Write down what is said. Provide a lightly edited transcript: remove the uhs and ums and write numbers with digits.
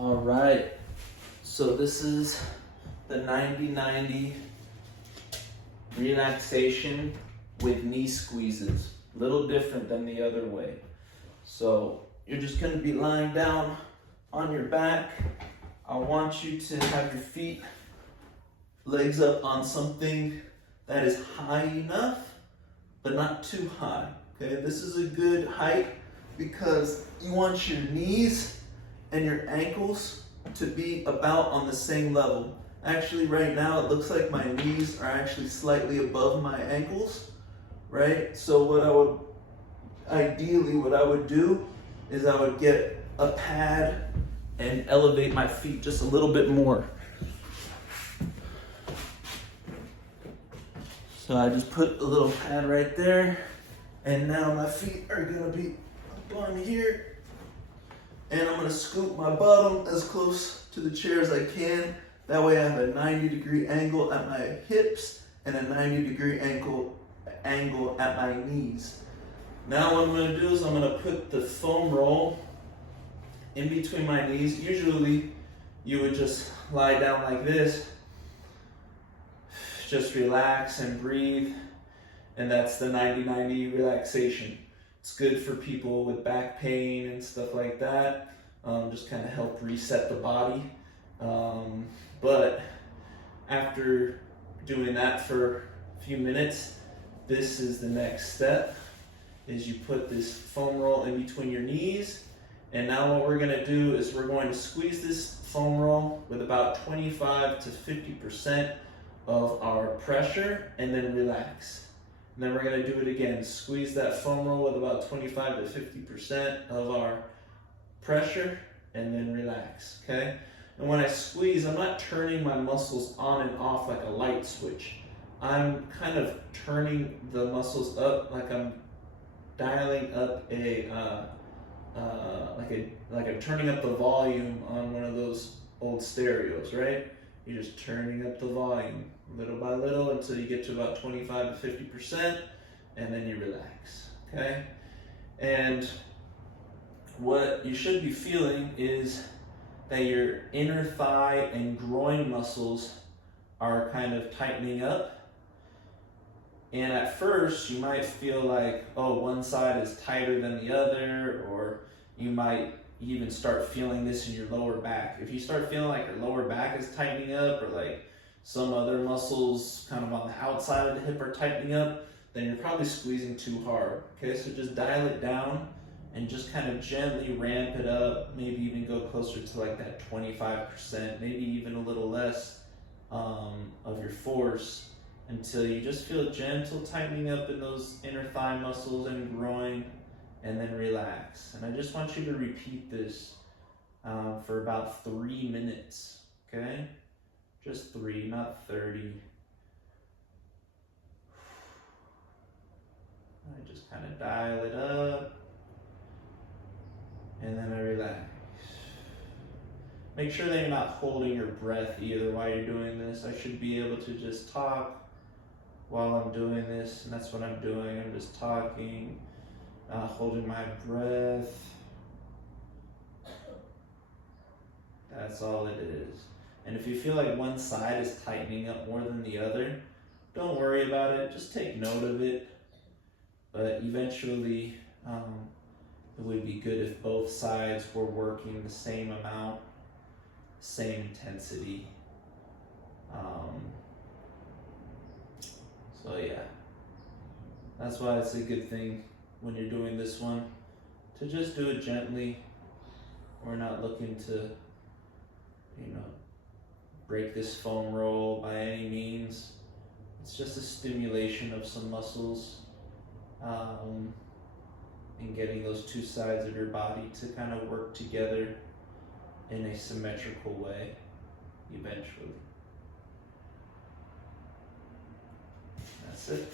All right, so this is the 90-90 relaxation with knee squeezes. A little different than the other way. So you're just gonna be lying down on your back. I want you to have your feet, legs up on something that is high enough, but not too high, okay? This is a good height because you want your knees and your ankles to be about on the same level. Actually, right now, it looks like my knees are actually slightly above my ankles, right? So what I would do is I would get a pad and elevate my feet just a little bit more. So I just put a little pad right there, and now my feet are gonna be up on here, and I'm gonna scoop my bottom as close to the chair as I can. That way I have a 90-degree angle at my hips and a 90-degree angle at my knees. Now what I'm gonna do is I'm gonna put the foam roll in between my knees. Usually you would just lie down like this, just relax and breathe, and that's the 90-90 relaxation. It's good for people with back pain and stuff like that. Just kind of help reset the body. But after doing that for a few minutes, this is the next step, is you put this foam roll in between your knees. And now what we're gonna do is we're going to squeeze this foam roll with about 25 to 50% of our pressure, and then relax. And then we're gonna do it again. Squeeze that foam roll with about 25 to 50% of our pressure, and then relax, okay? And when I squeeze, I'm not turning my muscles on and off like a light switch. I'm kind of turning the muscles up like I'm dialing up like I'm turning up the volume on one of those old stereos, right? You're just turning up the volume little by little until you get to about 25 to 50%, and then you relax, okay? And what you should be feeling is that your inner thigh and groin muscles are kind of tightening up. And at first, you might feel like, oh, one side is tighter than the other, or you might even start feeling this in your lower back. If you start feeling like your lower back is tightening up, or like some other muscles kind of on the outside of the hip are tightening up, then you're probably squeezing too hard, okay? So just dial it down and just kind of gently ramp it up, maybe even go closer to like that 25%, maybe even a little less of your force, until you just feel gentle tightening up in those inner thigh muscles and groin, and then relax. And I just want you to repeat this for about 3 minutes, okay? Just 3, not 30. I just kind of dial it up, and then I relax. Make sure that you're not holding your breath either while you're doing this. I should be able to just talk while I'm doing this, and that's what I'm doing. I'm just talking, holding my breath. That's all it is. And if you feel like one side is tightening up more than the other, don't worry about it. Just take note of it. But eventually, it would be good if both sides were working the same amount, same intensity. So yeah, that's why it's a good thing when you're doing this one to just do it gently. We're not looking to, break this foam roll by any means. It's just a stimulation of some muscles, and getting those two sides of your body to kind of work together in a symmetrical way eventually. That's it.